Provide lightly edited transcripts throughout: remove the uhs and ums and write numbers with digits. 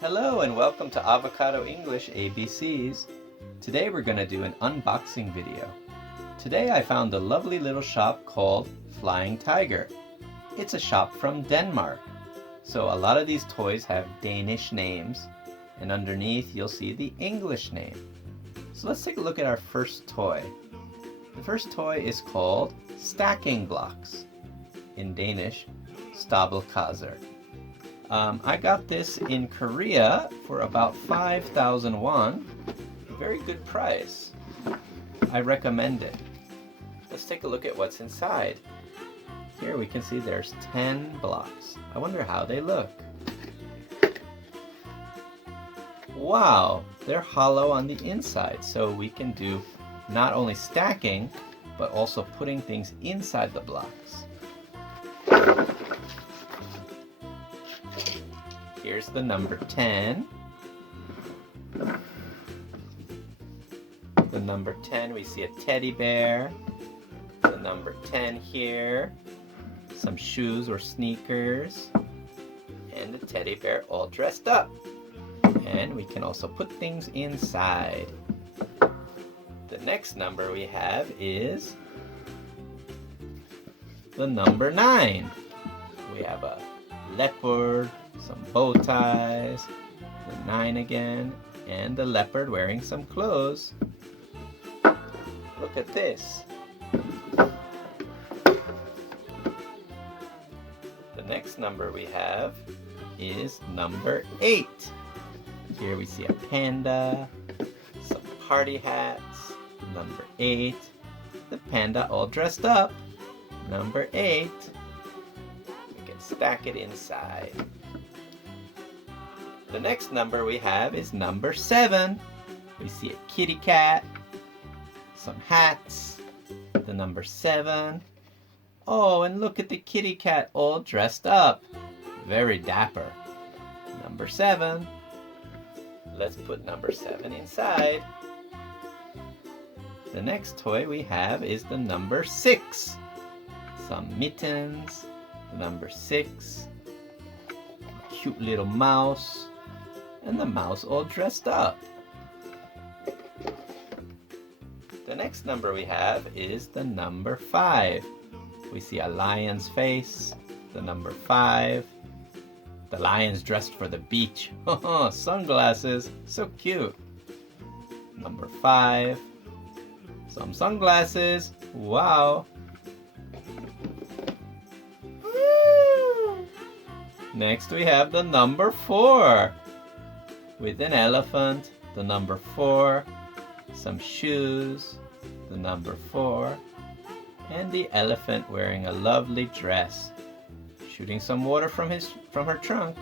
Hello and welcome to Avocado English ABCs. Today we're going to do an unboxing video. Today I found a lovely little shop called Flying Tiger. It's a shop from Denmark. So a lot of these toys have Danish names, and underneath you'll see the English name. So let's take a look at our first toy. The first toy is called Stacking Blocks. In Danish, Stabelkasser. I got this in Korea for about 5,000 won. Very good price. I recommend it. Let's take a look at what's inside. Here we can see there's 10 blocks. I wonder how they look. Wow, they're hollow on the inside, so we can do not only stacking, but also putting things inside the blocks. Here's the number 10. The number 10, we see a teddy bear. The number 10 here. Some shoes or sneakers. And the teddy bear all dressed up. And we can also put things inside. The next number we have is the number 9. We have a leopard, some bow ties, the 9 again, and the leopard wearing some clothes. Look at this. The next number we have is number 8. Here we see a panda, some party hats, number 8, the panda all dressed up, number 8. We can stack it inside. The next number we have is number 7. We see a kitty cat, some hats, the number 7. Oh, and look at the kitty cat all dressed up. Very dapper. Number 7. Let's put number 7 inside. The next toy we have is the number 6. Some mittens, the number 6. Cute little mouse. And the mouse all dressed up. The next number we have is the number 5. We see a lion's face, the number 5. The lion's dressed for the beach. Sunglasses, so cute. Number 5. Some sunglasses, wow. Next we have the number 4. With an elephant, the number 4, some shoes, the number 4, and the elephant wearing a lovely dress, shooting some water from her trunk.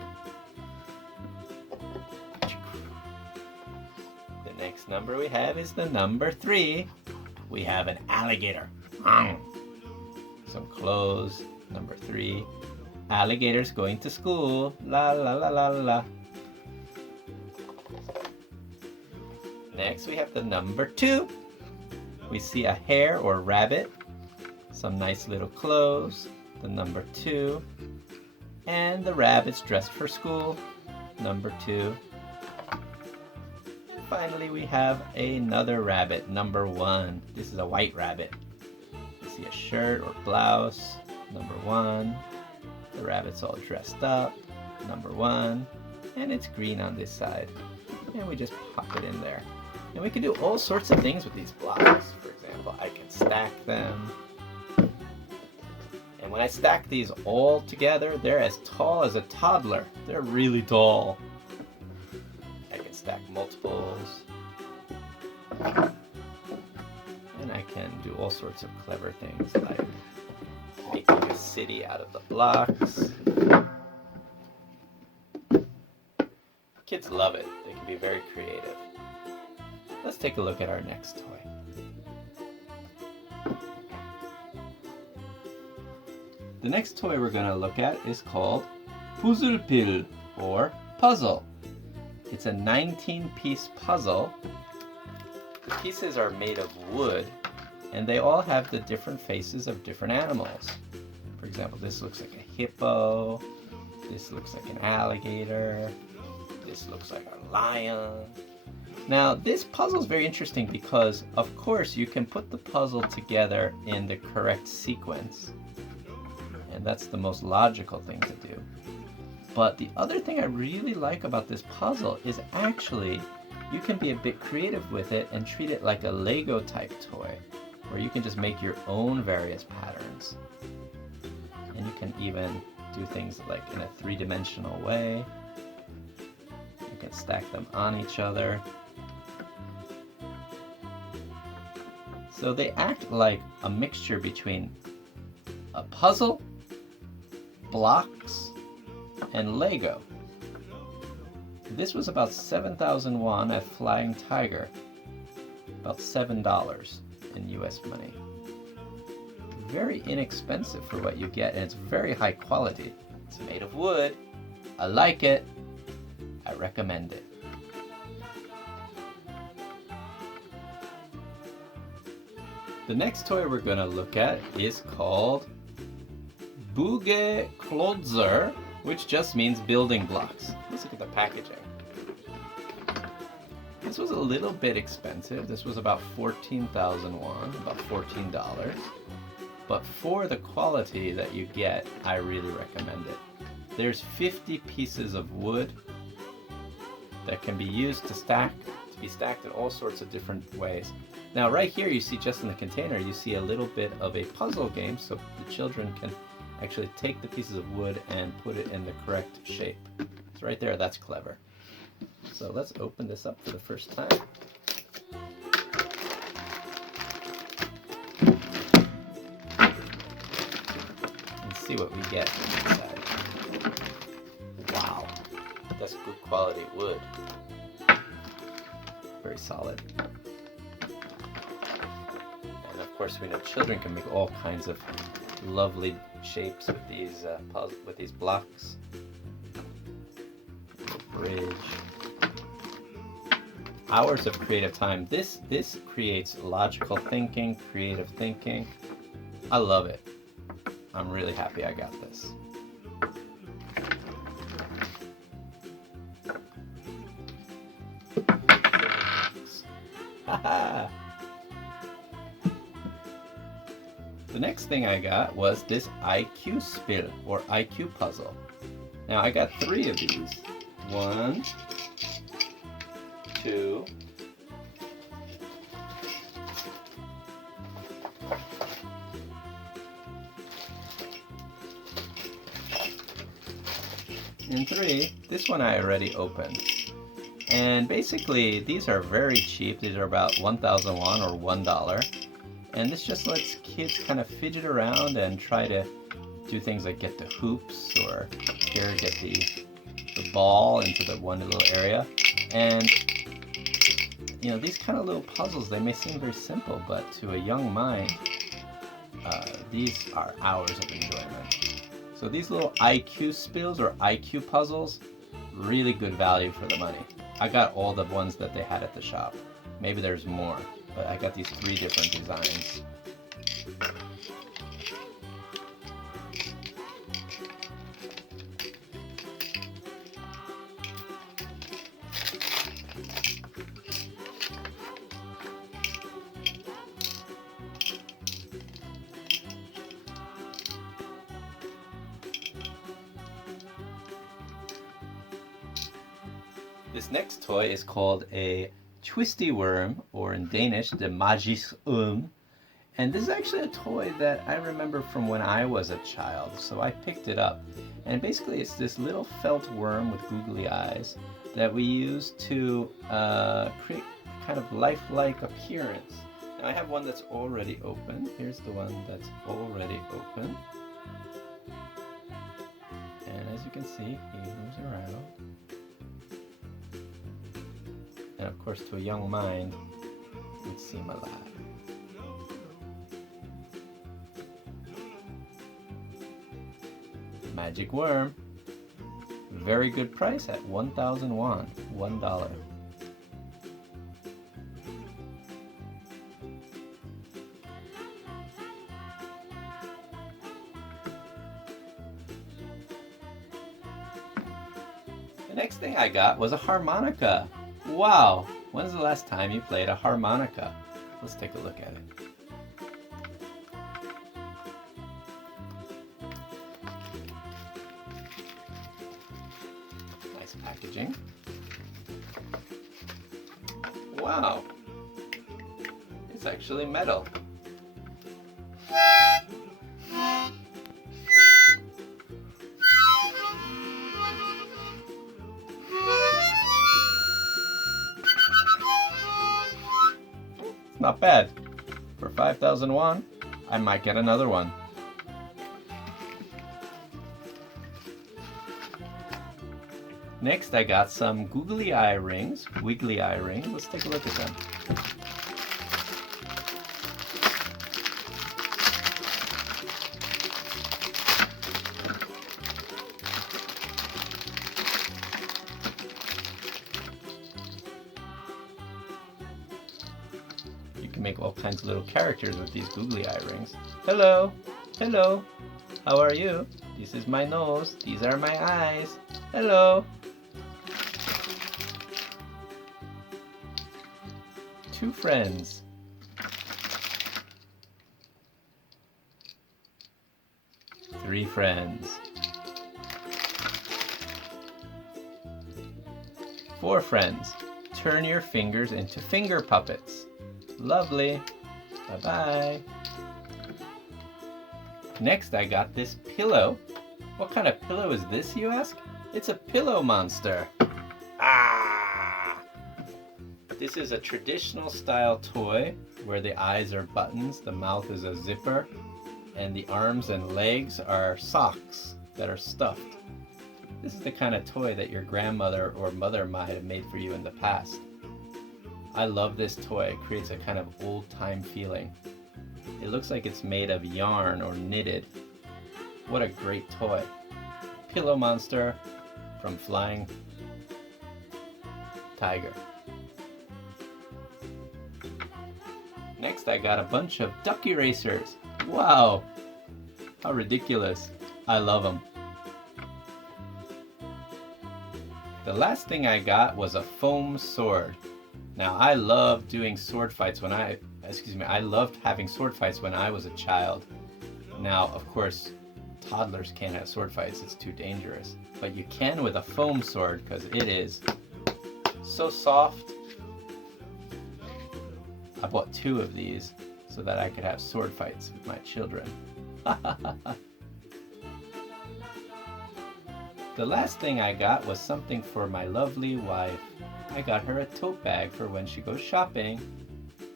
The next number we have is the number 3. We have an alligator. Some clothes, number 3. Alligator's going to school. La la la la la. Next we have the number 2. We see a hare or rabbit, some nice little clothes, the number 2, and the rabbit's dressed for school, number 2. Finally we have another rabbit, number 1. This is a white rabbit. We see a shirt or blouse, number 1. The rabbit's all dressed up, number 1, and it's green on this side. And we just pop it in there. And we can do all sorts of things with these blocks. For example, I can stack them. And when I stack these all together, they're as tall as a toddler. They're really tall. I can stack multiples. And I can do all sorts of clever things like making a city out of the blocks. Kids love it. They can be very creative. Let's take a look at our next toy. The next toy we're going to look at is called Puzzlepil, or puzzle. It's a 19-piece puzzle. The pieces are made of wood, and they all have the different faces of different animals. For example, this looks like a hippo, this looks like an alligator, This looks like a lion. Now, this puzzle is very interesting because, of course, you can put the puzzle together in the correct sequence. And that's the most logical thing to do. But the other thing I really like about this puzzle is actually you can be a bit creative with it and treat it like a Lego type toy, where you can just make your own various patterns. And you can even do things like in a three-dimensional way. You can stack them on each other. So they act like a mixture between a puzzle, blocks, and Lego. This was about 7,000 won at Flying Tiger, about $7 in US money. Very inexpensive for what you get, and it's very high quality. It's made of wood. I like it. I recommend it. The next toy we're going to look at is called Byggeklodser, which just means building blocks. Let's look at the packaging. This was a little bit expensive. This was about 14,000 won, about $14. But for the quality that you get, I really recommend it. There's 50 pieces of wood that can be used to be stacked in all sorts of different ways. Now right here you see, just in the container, you see a little bit of a puzzle game, so the children can actually take the pieces of wood and put it in the correct shape. So right there, that's clever. So let's open this up for the first time. And see what we get inside. Wow, that's good quality wood. Very solid. And of course we know children can make all kinds of lovely shapes with these blocks. The bridge. Hours of creative time. This creates logical thinking, creative thinking. I love it. I'm really happy I got this. Haha! The next thing I got was this iq-spil, or IQ puzzle. Now I got 3 of these. 1, 2, and 3. This one I already opened. And basically these are very cheap. These are about 1,000 won or $1. And this just lets kids kind of fidget around and try to do things like get the hoops, or here get the ball into the one little area. And you know, these kind of little puzzles, they may seem very simple, but to a young mind, these are hours of enjoyment. So these little iq-spils or IQ puzzles, really good value for the money. I got all the ones that they had at the shop. Maybe there's more, but I got these 3 different designs. This next toy is called a Twisty Worm, or in Danish, the Magisk Orm. And this is actually a toy that I remember from when I was a child, so I picked it up. And basically it's this little felt worm with googly eyes that we use to create kind of lifelike appearance. Now I have one that's already open. Here's the one that's already open. And as you can see, he moves around. And of course, to a young mind, it would seem alive. Magic worm. Very good price at 1,000 won, $1. And Next thing I got was a harmonica. Wow, when's the last time you played a harmonica? Let's take a look at it. Nice packaging. Wow, it's actually metal. Not bad. For 5,000 won, I might get another one. Next, I got some Googly Eye Rings, Wiggly Eye Rings. Let's take a look at them. You can make all kinds of little characters with these Googly Eye Rings. Hello, hello, how are you? This is my nose, these are my eyes. Hello. 2 friends. 3 friends. 4 friends. Turn your fingers into finger puppets. Lovely. Bye-bye. Next, I got this pillow. What kind of pillow is this, you ask? It's a pillow monster. Ah! This is a traditional style toy where the eyes are buttons, the mouth is a zipper, and the arms and legs are socks that are stuffed. This is the kind of toy that your grandmother or mother might have made for you in the past. I love this toy. It creates a kind of old-time feeling. It looks like it's made of yarn or knitted. What a great toy. Pillow monster from Flying Tiger. Next, I got a bunch of duck erasers. Wow, how ridiculous. I love them. The last thing I got was a foam sword. Now, I loved doing sword fights when I loved having sword fights when I was a child. Now, of course, toddlers can't have sword fights, it's too dangerous. But you can with a foam sword because it is so soft. I bought 2 of these so that I could have sword fights with my children. The last thing I got was something for my lovely wife. I got her a tote bag for when she goes shopping.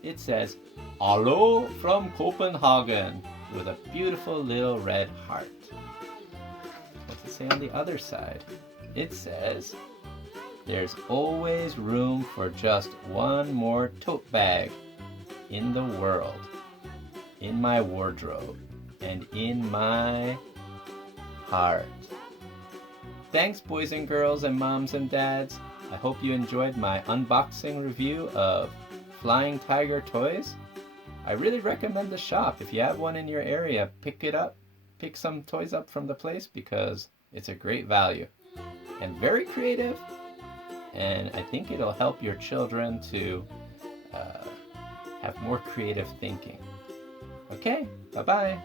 It says, "Hallo from Copenhagen," with a beautiful little red heart. What's it say on the other side? It says, "There's always room for just one more tote bag in the world, in my wardrobe, and in my heart." Thanks, boys and girls and moms and dads. I hope you enjoyed my unboxing review of Flying Tiger toys. I really recommend the shop. If you have one in your area, pick it up. Pick some toys up from the place because it's a great value and very creative. And I think it'll help your children to have more creative thinking. Okay, bye-bye.